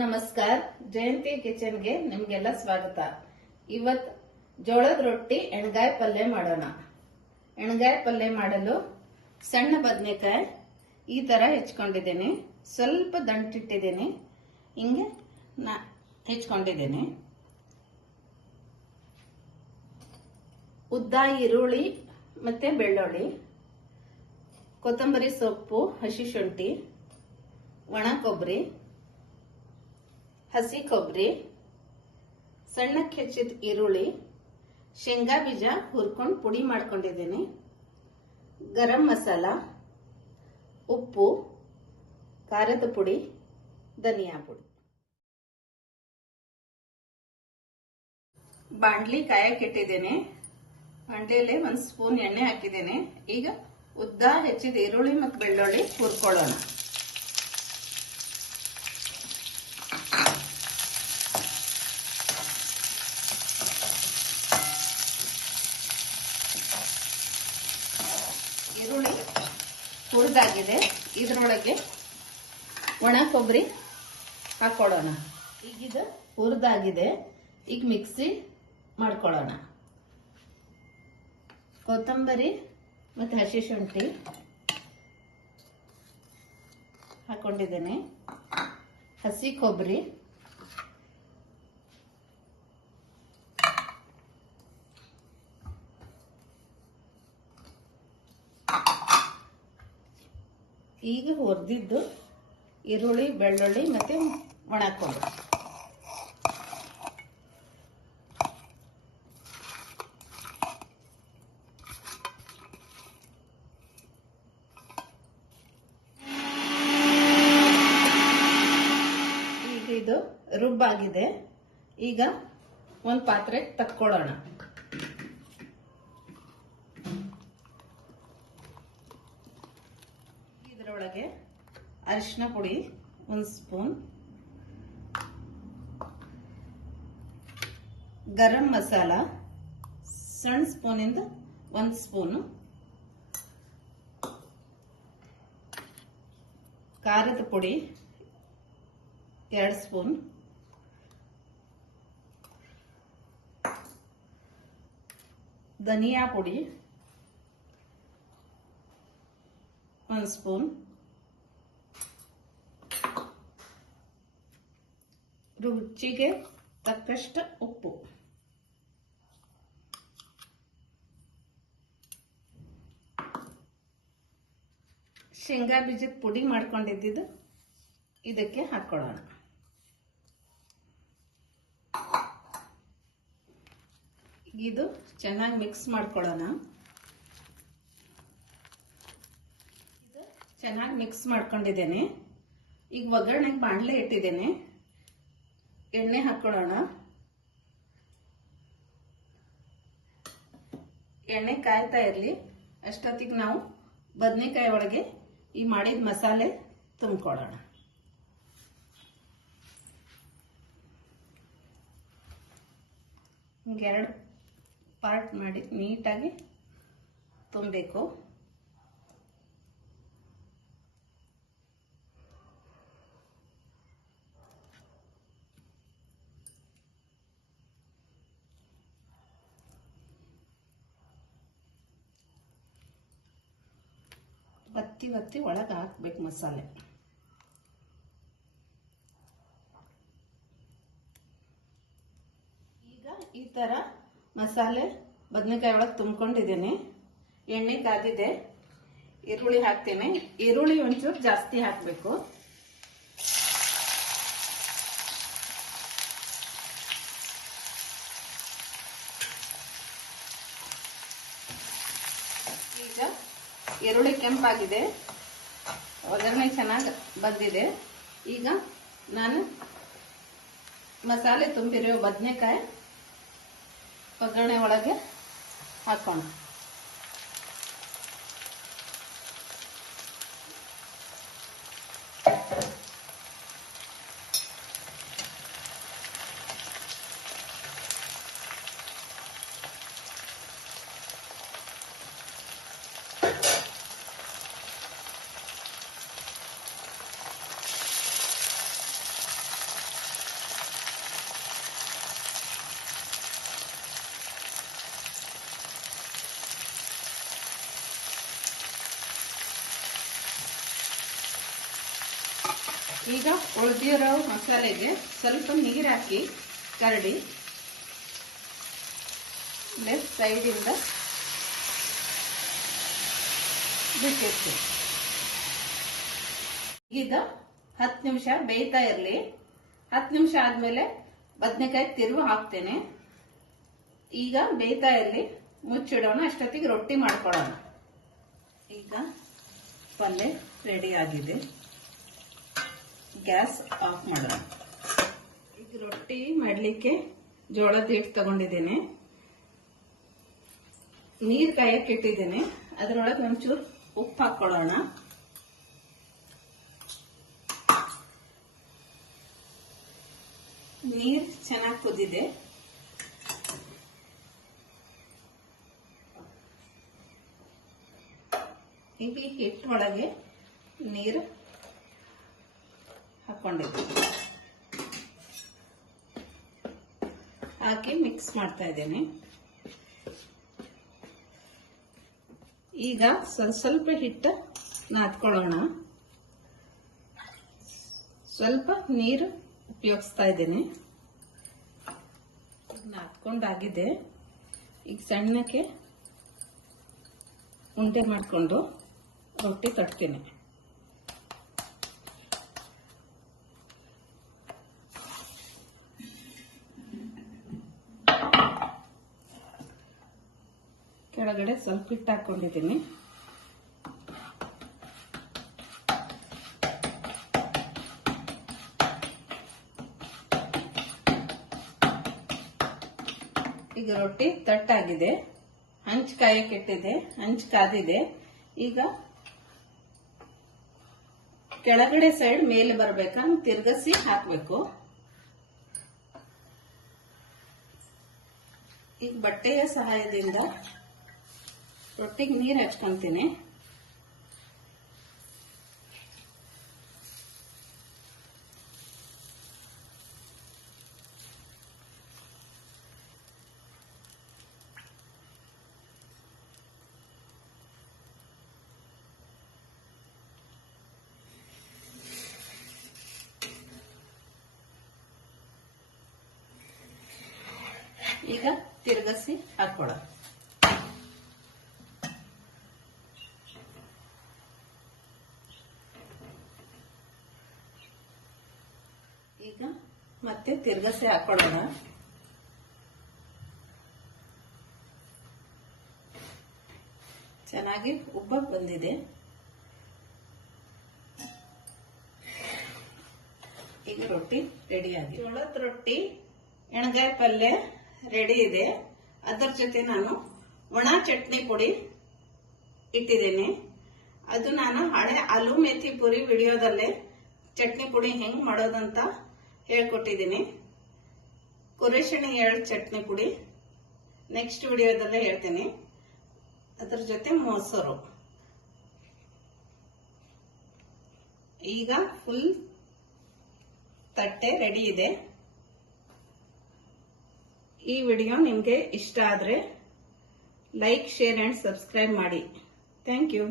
ನಮಸ್ಕಾರ. ಜಯಂತಿ ಕಿಚನ್ಗೆ ನಿಮ್ಗೆಲ್ಲ ಸ್ವಾಗತ. ಇವತ್ತು ಜೋಳದ ರೊಟ್ಟಿ ಎಣ್ಗಾಯಿ ಪಲ್ಯ ಮಾಡೋಣ. ಎಣ್ಗಾಯಿ ಪಲ್ಯ ಮಾಡಲು ಸಣ್ಣ ಬದನೆಕಾಯಿ ಈ ತರ ಹೆಚ್ಕೊಂಡಿದ್ದೇನೆ. ಸ್ವಲ್ಪ ದಂಟಿಟ್ಟಿದ್ದೇನೆ. ಹಿಂಗೆ ಹೆಚ್ಕೊಂಡಿದ್ದೇನೆ. ಉದ್ದ ಈರುಳ್ಳಿ ಮತ್ತೆ ಬೆಳ್ಳುಳ್ಳಿ, ಕೊತ್ತಂಬರಿ ಸೊಪ್ಪು, ಹಸಿ ಶುಂಠಿ, ಒಣ ಕೊಬ್ಬರಿ, ಹಸಿ ಕೊಬ್ಬರಿ, ಸಣ್ಣಕ್ಕೆ ಹೆಚ್ಚಿದ ಈರುಳ್ಳಿ, ಶೇಂಗಾ ಬೀಜ ಹುರ್ಕೊಂಡು ಪುಡಿ ಮಾಡ್ಕೊಂಡಿದ್ದೇನೆ, ಗರಂ ಮಸಾಲ, ಉಪ್ಪು, ಖಾರದ ಪುಡಿ, ಧನಿಯಾ ಪುಡಿ. ಬಾಂಡ್ಲಿ ಕಾಯಕ್ಕಿಟ್ಟಿದ್ದೇನೆ. ಬಾಂಡ್ಲಿಯಲ್ಲಿ 1 ಸ್ಪೂನ್ ಎಣ್ಣೆ ಹಾಕಿದ್ದೇನೆ. ಈಗ ಉದ್ದ ಹೆಚ್ಚಿದ ಈರುಳ್ಳಿ ಮತ್ತು ಬೆಳ್ಳುಳ್ಳಿ ಹುರ್ಕೊಳ್ಳೋಣ. ಈರುಳ್ಳಿ ಹುರಿದಾಗಿದೆ. ಇದರೊಳಗೆ ಒಣ ಕೊಬ್ಬರಿ ಹಾಕೊಳ್ಳೋಣ. ಈಗ ಇದು ಹುರಿದಾಗಿದೆ. ಈಗ ಮಿಕ್ಸಿ ಮಾಡ್ಕೊಳ್ಳೋಣ. ಕೊತ್ತಂಬರಿ ಮತ್ತು ಹಸಿ ಶುಂಠಿ ಹಾಕೊಂಡಿದ್ದೇನೆ. ಹಸಿ ಕೊಬ್ಬರಿ, ಈಗ ಹುರಿದಿದ್ದು ಈರುಳ್ಳಿ, ಬೆಳ್ಳುಳ್ಳಿ ಮತ್ತೆ ಒಣ ಕೊಬ್ಬರಿ. ಈಗ ಇದು ರುಬ್ಬಾಗಿದೆ. ಈಗ ಒಂದು ಪಾತ್ರೆ ತಕ್ಕೊಳ್ಳೋಣ. ಇದರೊಳಗೆ ಅರಿಶಿನ ಪುಡಿ 1 ಸ್ಪೂನ್, ಗರಂ ಮಸಾಲ ಸಣ್ಣ ಸ್ಪೂನಿಂದ 1 ಸ್ಪೂನು, ಖಾರದ ಪುಡಿ 2 ಸ್ಪೂನ್, ಧನಿಯಾ ಪುಡಿ 1 ಸ್ಪೂನ್, ರುಚಿಗೆ ತಕ್ಕಷ್ಟು ಉಪ್ಪು, ಶೇಂಗಾ ಬೀಜದ ಪುಡಿ ಮಾಡ್ಕೊಂಡಿದ್ದು ಇದಕ್ಕೆ ಹಾಕೊಳ್ಳೋಣ. ಇದು ಚೆನ್ನಾಗಿ ಮಿಕ್ಸ್ ಮಾಡ್ಕೊಳ್ಳೋಣ. ಇದು ಚೆನ್ನಾಗಿ ಮಿಕ್ಸ್ ಮಾಡ್ಕೊಂಡಿದ್ದೇನೆ. ಈಗ ಒಗ್ಗರಣೆಗೆ ಬಾಣಲೆ ಇಟ್ಟಿದ್ದೇನೆ. ಎಣ್ಣೆ ಹಾಕೊಳ್ಳೋಣ. ಎಣ್ಣೆ ಕಾಯ್ತಾ ಇರಲಿ. ಅಷ್ಟೊತ್ತಿಗೆ ನಾವು ಬದನೆಕಾಯಿ ಒಳಗೆ ಈ ಮಾಡಿದ ಮಸಾಲೆ ತುಂಬಿಕೊಳ್ಳೋಣ. ಹಿಂಗೆ 2 ಪಾರ್ಟ್ ಮಾಡಿ ನೀಟಾಗಿ ತುಂಬಬೇಕು. ಒತ್ತಿ ಒತ್ತಿ ಒಳಗೆ ಹಾಕ್ಬೇಕು ಮಸಾಲೆ. ಈಗ ಈ ತರ ಮಸಾಲೆ ಬದನೆಕಾಯಿ ಒಳಗೆ ತುಂಬಿಕೊಂಡಿದ್ದೇನೆ. ಎಣ್ಣೆ ಕಾದಿದೆ. ಈರುಳ್ಳಿ ಹಾಕ್ತೇನೆ. ಈರುಳ್ಳಿ ಒಂಚೂರು ಜಾಸ್ತಿ ಹಾಕಬೇಕು. ಈಗ ಈರುಳ್ಳಿ ಕೆಂಪಾಗಿದೆ. ಒಗ್ಗರಣೆ ಚೆನ್ನಾಗಿ ಬಂದಿದೆ. ಈಗ ನಾನು ಮಸಾಲೆ ತುಂಬಿರೋ ಬದನೆಕಾಯಿ ಒಗ್ಗರಣೆ ಒಳಗೆ ಹಾಕೋಣ. ಈಗ ಉಳಿದಿರೋ ಮಸಾಲೆಗೆ ಸ್ವಲ್ಪ ನೀರು ಹಾಕಿ ಕರಡಿ ಲೆಫ್ಟ್ ಸೈಡಿಂದ ಬಿಟ್ಟಿರ್ತೀವಿ. ಈಗ 10 ನಿಮಿಷ ಬೇಯ್ತಾ ಇರಲಿ. 10 ನಿಮಿಷ ಆದ್ಮೇಲೆ ಬದನೆಕಾಯಿ ತಿರುವು ಹಾಕ್ತೇನೆ. ಈಗ ಬೇಯ್ತಾ ಇರಲಿ, ಮುಚ್ಚಿಡೋಣ. ಅಷ್ಟೊತ್ತಿಗೆ ರೊಟ್ಟಿ ಮಾಡ್ಕೊಳ್ಳೋಣ. ಈಗ ಪಲ್ಯ ರೆಡಿ ಆಗಿದೆ. ಗ್ಯಾಸ್ ಆಫ್ ಮಾಡೋಣ. ಈಗ ರೊಟ್ಟಿ ಮಾಡಲಿಕ್ಕೆ ಜೋಳದ ಹಿಟ್ಟು ತಗೊಂಡಿದ್ದೇನೆ. ನೀರು ಕಾಯಕ್ಕೆ ಇಟ್ಟಿದ್ದೇನೆ. ಅದರೊಳಗೆ ಒಂಚೂರು ಉಪ್ಪು ಹಾಕೊಳ್ಳೋಣ. ನೀರು ಚೆನ್ನಾಗಿ ಕುದಿದೆ. ಈಗ ಹಿಟ್ಟೊಳಗೆ ನೀರು ಹಾಕೊಂಡಿದ್ದೀನಿ. ಹಾಕಿ ಮಿಕ್ಸ್ ಮಾಡ್ತಾ ಇದ್ದೇನೆ. ಈಗ ಸ್ವಲ್ಪ ಹಿಟ್ಟು ನಾದ್ಕೊಳ್ಳೋಣ. ಸ್ವಲ್ಪ ನೀರು ಉಪಯೋಗಿಸ್ತಾ ಇದ್ದೇನೆ. ನಾದ್ಕೊಂಡಾಗಿದೆ. ಈಗ ಸಣ್ಣಕ್ಕೆ ಉಂಡೆ ಮಾಡಿಕೊಂಡು ರೊಟ್ಟಿ ತಟ್ತೀನಿ. ಕೆಳಗಡೆ ಸ್ವಲ್ಪ ಹಿಟ್ಟು ಹಾಕೊಂಡಿದ್ದೀನಿ. ಈಗ ರೊಟ್ಟಿ ತಟ್ಟಾಗಿದೆ. ಹಂಚು ಕಾಯಕ್ಕೆ ಇಟ್ಟಿದೆ. ಹಂಚು ಕಾದಿದೆ. ಈಗ ಕೆಳಗಡೆ ಸೈಡ್ ಮೇಲೆ ಬರ್ಬೇಕಂತ ತಿರ್ಗಸಿ ಹಾಕ್ಬೇಕು. ಈಗ ಬಟ್ಟೆಯ ಸಹಾಯದಿಂದ ರೊಟ್ಟಿಗೆ ನೀರು ಹಚ್ಕೊಂತೀನಿ. ಈಗ ತಿರುಗಿಸಿ ಹಾಕೊಳ್ಳ. ಈಗ ಮತ್ತೆ ತಿರುಗಿಸಿ ಹಾಕೊಳ್ಳೋಣ. ಚೆನ್ನಾಗಿ ಉಬ್ಬಕ್ಕೆ ಬಂದಿದೆ. ಈಗ ರೊಟ್ಟಿ ರೆಡಿ ಆಗಿದೆ. ಜೋಳದ ರೊಟ್ಟಿ ಎಣ್ಗಾಯಿ ಪಲ್ಯ ರೆಡಿ ಇದೆ. ಅದರ ಜೊತೆ ನಾನು ಒಣ ಚಟ್ನಿ ಪುಡಿ ಇಟ್ಟಿದ್ದೇನೆ. ಅದು ನಾನು ಹಳೆ ಆಲೂ ಮೇಥಿ ಪುರಿ ವಿಡಿಯೋದಲ್ಲೇ ಚಟ್ನಿ ಪುಡಿ ಹೆಂಗ್ ಮಾಡೋದಂತ ಹೇಳ್ಕೊಟ್ಟಿದ್ದೀನಿ. ಕುರೇಶಣಿ ಎಳ್ಳು ಚಟ್ನಿ ಪುಡಿ ನೆಕ್ಸ್ಟ್ ವಿಡಿಯೋದಲ್ಲೇ ಹೇಳ್ತೀನಿ. ಅದರ ಜೊತೆ ಮೊಸರು. ಈಗ ಫುಲ್ ತಟ್ಟೆ ರೆಡಿ ಇದೆ. ಈ ವಿಡಿಯೋ ನಿಮಗೆ ಇಷ್ಟ ಆದರೆ ಲೈಕ್, ಶೇರ್ ಅಂಡ್ ಸಬ್ಸ್ಕ್ರೈಬ್ ಮಾಡಿ. Thank you.